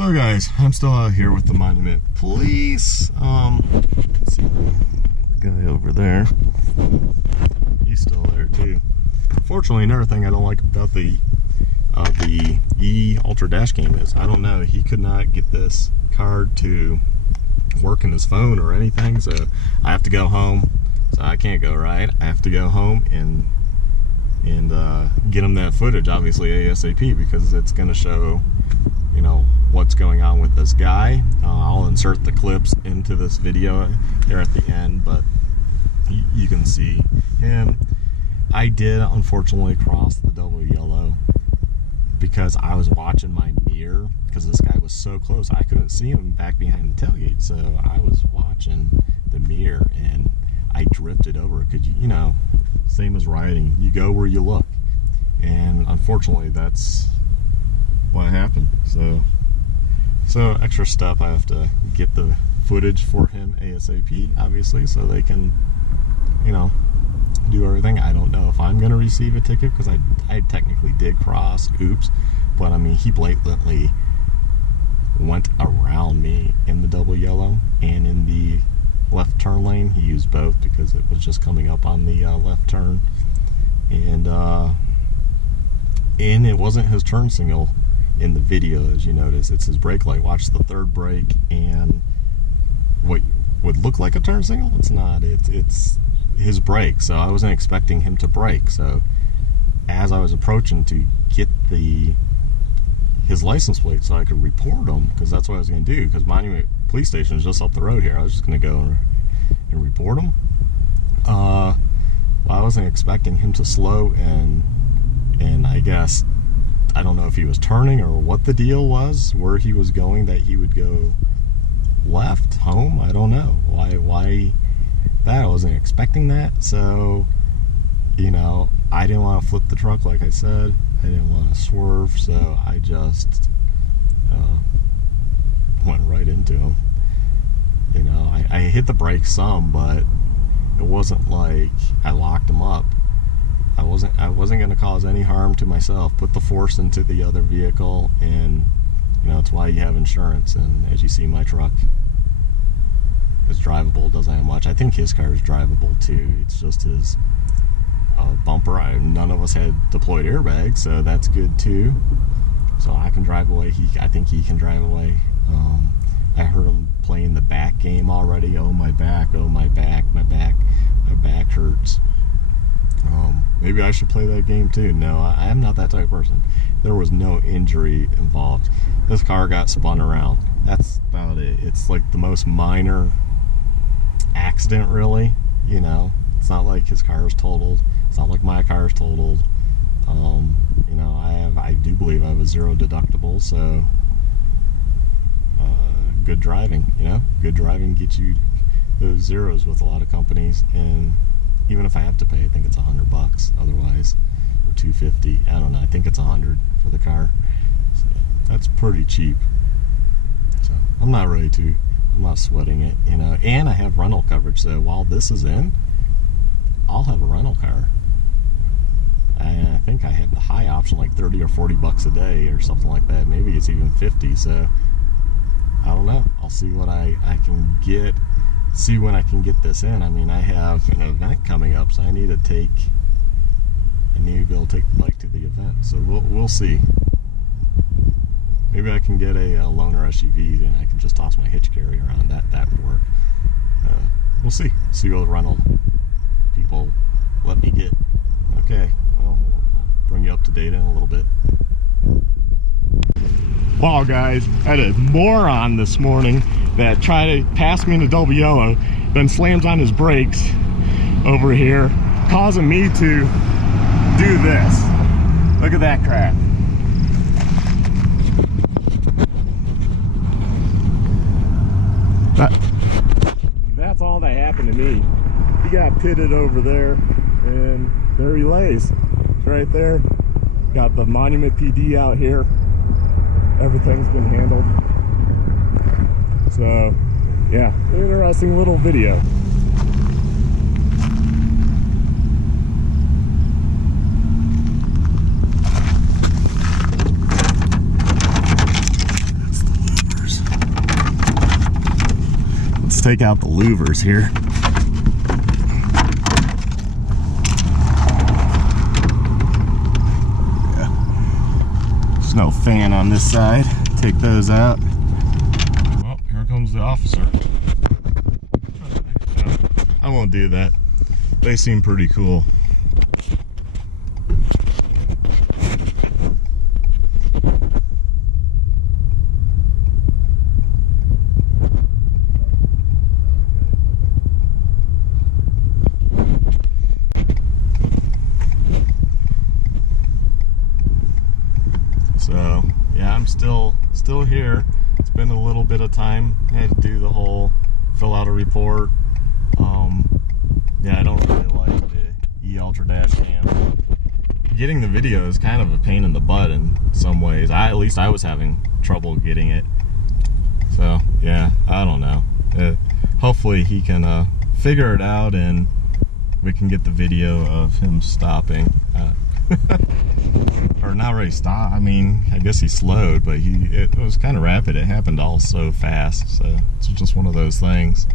So guys, I'm still out here with the Monument Police. Let's see the guy over there. He's still there too. Fortunately, another thing I don't like about the E Ultra dash cam is, I don't know, he could not get this card to work in his phone or anything, so I have to go home. So I can't go right. I have to go home and get him that footage, obviously ASAP, because it's going to show, you know, what's going on with this guy. I'll insert the clips into this video here at the end, but you can see him. I did unfortunately cross the double yellow because I was watching my mirror, because this guy was so close I couldn't see him back behind the tailgate, so I was watching the mirror and I drifted over, because you know, same as riding, you go where you look, and unfortunately that's what happened. So extra step, I have to get the footage for him ASAP, obviously, so they can, you know, do everything. I don't know if I'm going to receive a ticket, because I technically did cross, oops, but I mean, he blatantly went around me in the double yellow and in the left turn lane. He used both because it was just coming up on the left turn, and it wasn't his turn signal in the video, as you notice. It's his brake light. Watch the third brake, and what would look like a turn signal, it's not. It's his brake. So I wasn't expecting him to brake. So as I was approaching to get his license plate so I could report him, because that's what I was going to do, because Monument Police Station is just up the road here. I was just going to go and report him. Well, I wasn't expecting him to slow, and I guess, I don't know if he was turning or what the deal was, where he was going, that he would go left home. I don't know why that. I wasn't expecting that. So, you know, I didn't want to flip the truck, like I said. I didn't want to swerve, so I just went right into him. You know, I hit the brakes some, but it wasn't like I locked him up. I wasn't going to cause any harm to myself, put the force into the other vehicle, and, you know, it's why you have insurance. And as you see, my truck is drivable, doesn't have much. I think his car is drivable too. It's just his bumper. None of us had deployed airbags, so that's good too. So I can drive away. I think he can drive away. I heard him playing the back game already. Oh, my back, oh, my back, my back hurts. Maybe I should play that game too. No, I am not that type of person. There was no injury involved. This car got spun around. That's about it. It's like the most minor accident, really. You know, it's not like his car is totaled. It's not like my car is totaled. You know, I do believe I have a zero deductible, so good driving. You know, good driving gets you those zeros with a lot of companies, and even if I have to pay, I think it's $100 otherwise, or $250. I don't know. I think it's $100 for the car. So that's pretty cheap. So I'm not sweating it, you know. And I have rental coverage, so while this is in, I'll have a rental car. I think I have the high option, like $30 or $40 a day or something like that. Maybe it's even 50. So I don't know. I'll see what I can get. See when I can get this in. I mean, I have an event coming up, so I need to be able to take the bike to the event. So we'll see. Maybe I can get a loaner SUV, and I can just toss my hitch carrier around. That would work. We'll see. See what rental people let me get. Okay. Well, I'll bring you up to date in a little bit. Wow, guys, I had a moron this morning that tried to pass me in a double yellow, then slams on his brakes over here, causing me to do this. Look at that crap. That's all that happened to me. He got pitted over there, and there he lays. It's right there. Got the Monument PD out here. Everything's been handled. So, yeah, interesting little video. That's the Let's take out the louvers here. Yeah. There's no fan on this side. Take those out. Well, here comes the officer. No, I won't do that. They seem pretty cool. So yeah, I'm still here. It's been a little bit of time. I had to do the whole fill out a report. Yeah, I don't really like the E-Ultra dash cam. Getting the video is kind of a pain in the butt in some ways. At least I was having trouble getting it. So yeah, I don't know. Hopefully he can figure it out and we can get the video of him stopping. Or not really stop. I mean, I guess he slowed, but it was kind of rapid. It happened all so fast. So it's just one of those things.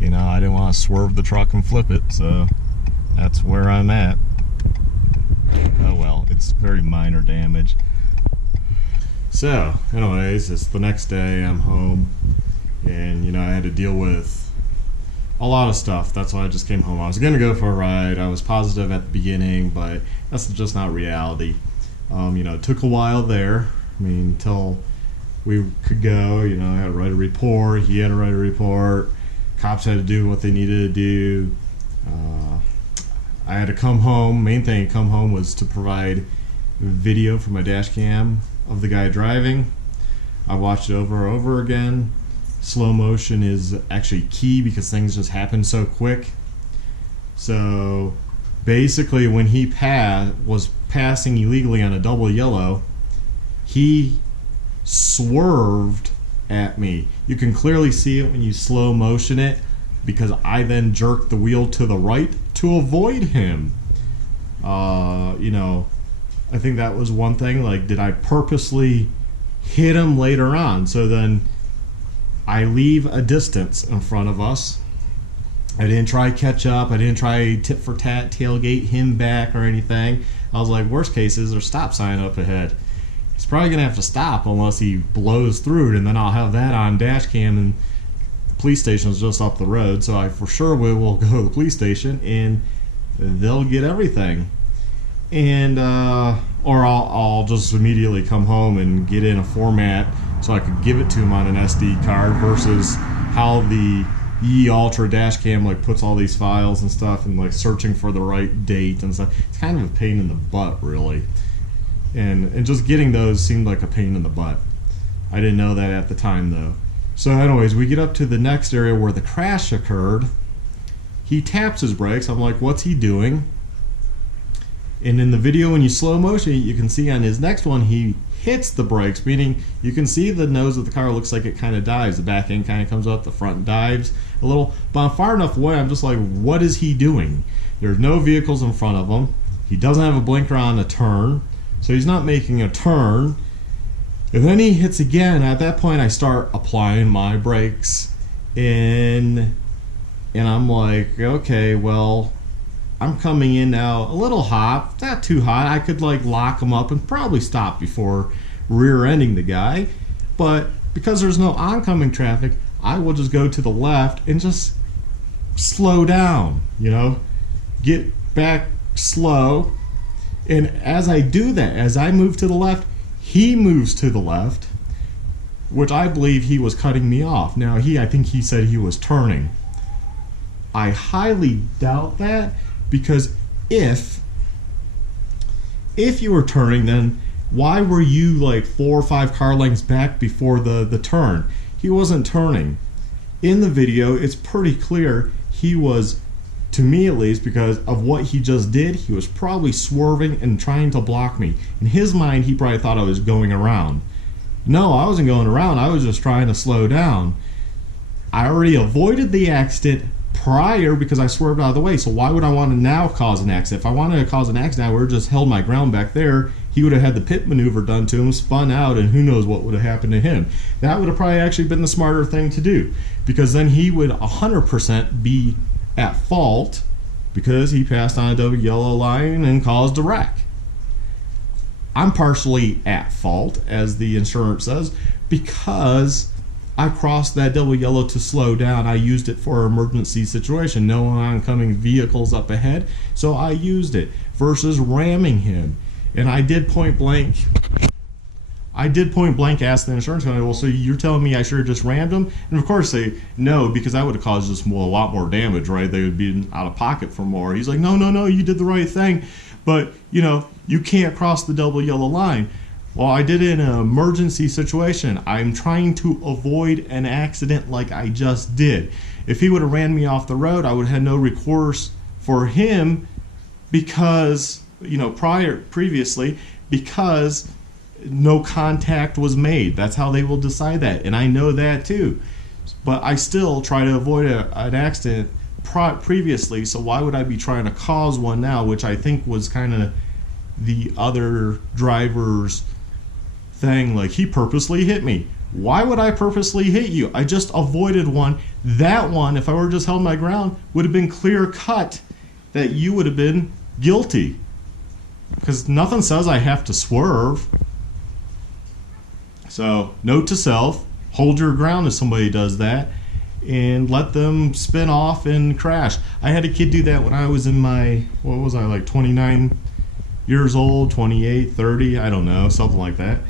You know, I didn't want to swerve the truck and flip it, so that's where I'm at. Oh well, it's very minor damage. So, anyways, it's the next day. I'm home, and you know, I had to deal with a lot of stuff. That's why I just came home. I was gonna go for a ride. I was positive at the beginning, but that's just not reality. You know, it took a while there. I mean, until we could go. You know, I had to write a report. He had to write a report. Cops had to do what they needed to do. I had to come home. Main thing to come home was to provide video for my dash cam of the guy driving. I watched it over and over again. Slow motion is actually key because things just happen so quick. So basically when he was passing illegally on a double yellow, he swerved at me. You can clearly see it when you slow motion it because I then jerked the wheel to the right to avoid him. You know, I think that was one thing. Like, did I purposely hit him later on? So then I leave a distance in front of us. I didn't try catch up. I didn't try tit for tat tailgate him back or anything. I was like, worst case is there's a stop sign up ahead. He's probably gonna have to stop unless he blows through it, and then I'll have that on dash cam, and the police station is just up the road, so I for sure will go to the police station and they'll get everything. And or I'll just immediately come home and get in a format so I could give it to him on an SD card versus how the E-Ultra dash cam like puts all these files and stuff and like searching for the right date and stuff. It's kind of a pain in the butt, really. And just getting those seemed like a pain in the butt. I didn't know that at the time though. So anyways, we get up to the next area where the crash occurred. He taps his brakes. I'm like, what's he doing? And in the video, when you slow motion, you can see on his next one, he hits the brakes, meaning you can see the nose of the car looks like it kind of dives. The back end kind of comes up, the front dives a little. But I'm far enough away, I'm just like, what is he doing? There's no vehicles in front of him. He doesn't have a blinker on a turn. So he's not making a turn. And then he hits again. At that point, I start applying my brakes. And I'm like, okay, well, I'm coming in now a little hot. Not too hot. I could like lock him up and probably stop before rear-ending the guy. But because there's no oncoming traffic, I will just go to the left and just slow down, you know, get back slow. And as I do that, as I move to the left, he moves to the left, which I believe he was cutting me off. Now, I think he said he was turning. I highly doubt that, because if you were turning, then why were you like 4 or 5 car lengths back before the turn? He wasn't turning. In the video, it's pretty clear he was, to me at least, because of what he just did, he was probably swerving and trying to block me. In his mind, he probably thought I was going around. No, I wasn't going around. I was just trying to slow down. I already avoided the accident prior because I swerved out of the way. So why would I want to now cause an accident? If I wanted to cause an accident, I would have just held my ground back there. he would have had the pit maneuver done to him, spun out, and who knows what would have happened to him. That would have probably actually been the smarter thing to do, because then he would 100% be at fault because he passed on a double yellow line and caused a wreck. I'm partially at fault, as the insurance says, because I crossed that double yellow to slow down. I used it for an emergency situation, no oncoming vehicles up ahead, so I used it versus ramming him. And I did point blank ask the insurance company, well, so you're telling me I should have just rammed him? And of course they, no, because that would have caused just a lot more damage, right? They would be out of pocket for more. He's like, no, you did the right thing, but you know, you can't cross the double yellow line. Well, I did it in an emergency situation. I'm trying to avoid an accident like I just did. If he would have ran me off the road, I would have had no recourse for him because, you know, previously, because no contact was made. That's how they will decide that, and I know that too. But I still try to avoid an accident previously, so why would I be trying to cause one now, which I think was kind of the other driver's thing, like he purposely hit me. Why would I purposely hit you? I just avoided one. That one, if I were just held my ground, would have been clear cut that you would have been guilty, because nothing says I have to swerve. So note to self, hold your ground if somebody does that and let them spin off and crash. I had a kid do that when I was in my, what was I, like 29 years old, 28, 30, I don't know, something like that.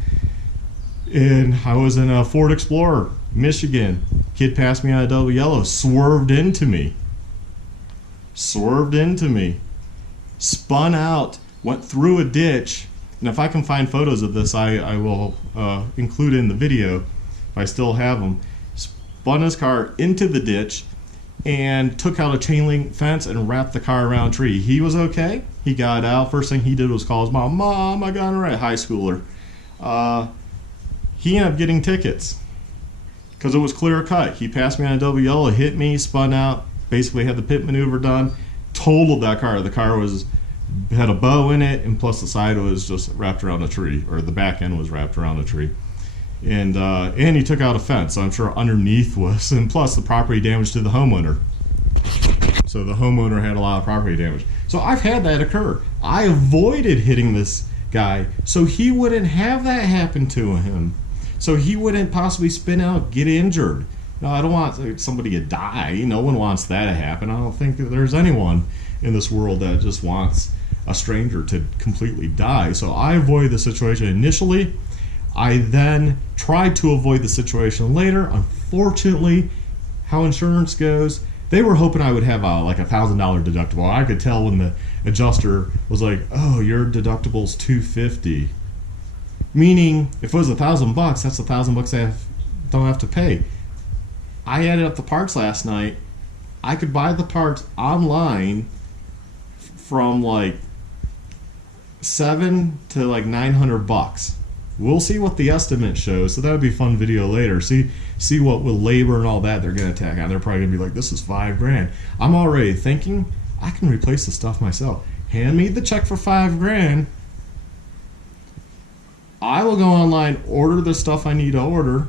And I was in a Ford Explorer, Michigan. Kid passed me on a double yellow, swerved into me, spun out, went through a ditch. And if I can find photos of this, I will include in the video if I still have them. Spun his car into the ditch and took out a chain link fence and wrapped the car around a tree. He was okay. He got out. First thing he did was call his mom. Mom, I got in a wreck. High schooler. He ended up getting tickets because it was clear cut. He passed me on a double yellow, hit me, spun out, basically had the pit maneuver done, totaled that car. The car had a bow in it, and plus the side was just wrapped around a tree, or the back end was wrapped around a tree. And he took out a fence, so I'm sure underneath was, and plus the property damage to the homeowner. So the homeowner had a lot of property damage. So I've had that occur. I avoided hitting this guy so he wouldn't have that happen to him. So he wouldn't possibly spin out, get injured. No, I don't want somebody to die. No one wants that to happen. I don't think that there's anyone in this world that just wants a stranger to completely die. So I avoided the situation initially. I then tried to avoid the situation later. Unfortunately, how insurance goes, they were hoping I would have like $1,000 deductible. I could tell when the adjuster was like, "Oh, your deductible's $250," meaning if it was $1,000, that's $1,000 I don't have to pay. I added up the parts last night. I could buy the parts online from like $700 to like $900. We'll see what the estimate shows, so that would be a fun video later. See what with labor and all that they're gonna tack on. They're probably gonna be like, this is $5,000. I'm already thinking I can replace the stuff myself. Hand me the check for $5,000. I will go online, order the stuff I need to order,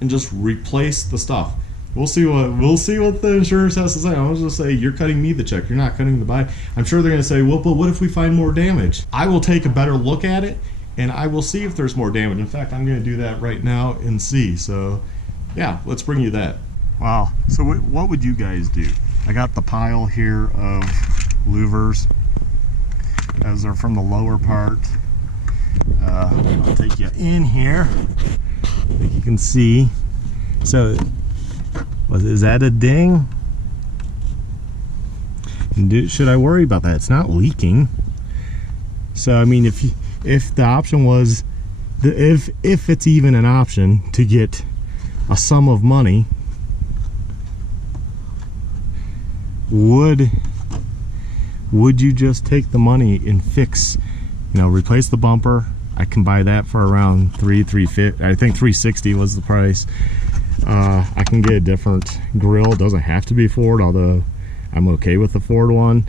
and just replace the stuff. We'll see what the insurance has to say. I was just say, you're cutting me the check. You're not cutting the buy. I'm sure they're gonna say, well, but what if we find more damage? I will take a better look at it, and I will see if there's more damage. In fact, I'm going to do that right now and see. So, yeah, let's bring you that. Wow. So what would you guys do? I got the pile here of louvers as they're from the lower part. I'll take you in here. I think you can see. So, is that a ding? Should I worry about that? It's not leaking. So, I mean, if the option was, if it's even an option to get a sum of money, would you just take the money and fix, replace the bumper? I can buy that for around $350. I think $360 was the price. I can get a different grill. It doesn't have to be Ford, although I'm okay with the Ford one.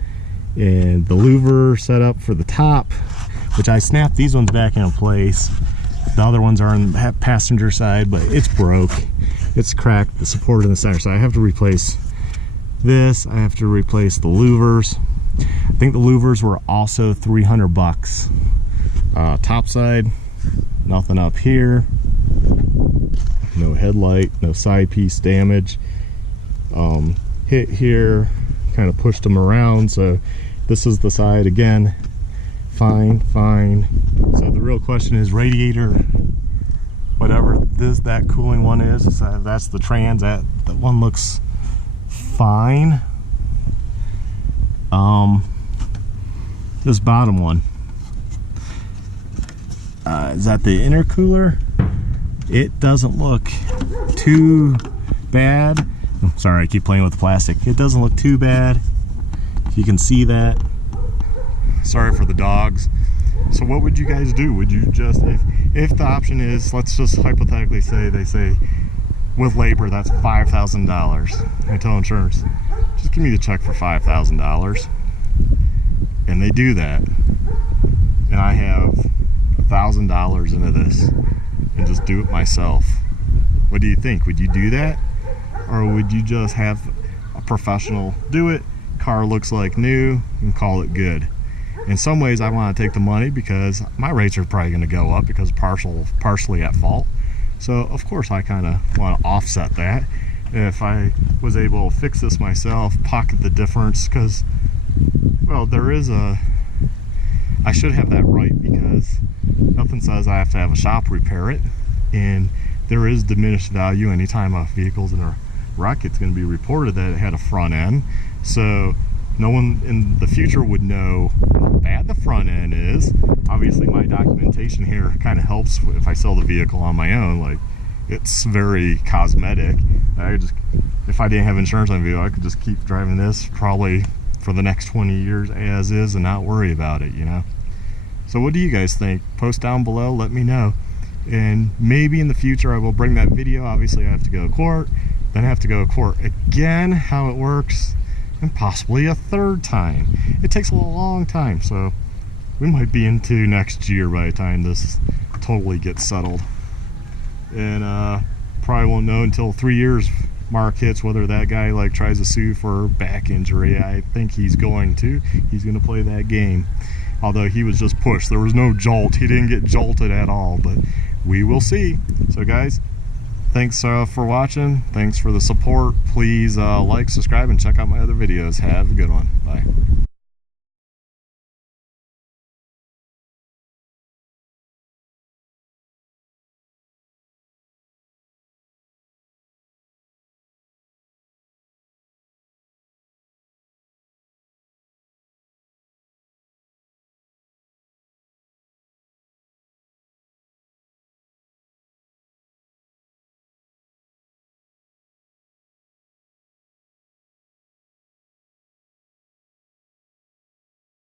And the louver setup for the top which I snapped these ones back into place. The other ones are on the passenger side, but it's broke. It's cracked the support in the center, so I have to replace this. I have to replace the louvers. I think the louvers were also 300 bucks. Top side, nothing up here. No headlight, no side piece damage. Hit here, kind of pushed them around, so this is the side again. Fine. So the real question is radiator, whatever that cooling one is, that's the trans. That one looks fine. This bottom one, is that the intercooler? It doesn't look too bad. I'm sorry, I keep playing with the plastic. It doesn't look too bad, if you can see that. Sorry for the dogs. So what would you guys do? Would you just, if the option is, let's just hypothetically say they say with labor that's $5,000. I tell insurance, just give me the check for $5,000, and they do that, and I have $1,000 into this and just do it myself. What do you think? Would you do that, or would you just have a professional do it? Car looks like new and call it good. In some ways I want to take the money because my rates are probably going to go up because partially at fault. So of course I kind of want to offset that. If I was able to fix this myself, pocket the difference, because, well, I should have that right, because nothing says I have to have a shop repair it, and there is diminished value anytime a vehicle's in a wreck. It's going to be reported that it had a front end, so no one in the future would know how bad the front end is. Obviously my documentation here kind of helps if I sell the vehicle on my own. Like, it's very cosmetic. If I didn't have insurance on the vehicle, I could just keep driving this probably for the next 20 years as is and not worry about it, you know? So what do you guys think? Post down below, let me know. And maybe in the future I will bring that video. Obviously I have to go to court, then I have to go to court again, how it works, and possibly a third time. It takes a long time, so we might be into next year by the time this totally gets settled. And probably won't know until 3 years mark hits whether that guy like tries to sue for back injury. I think he's going to play that game, although he was just pushed. There was no jolt. He didn't get jolted at all, but we will see. So guys, thanks for watching. Thanks for the support. Please like, subscribe, and check out my other videos. Have a good one. Bye.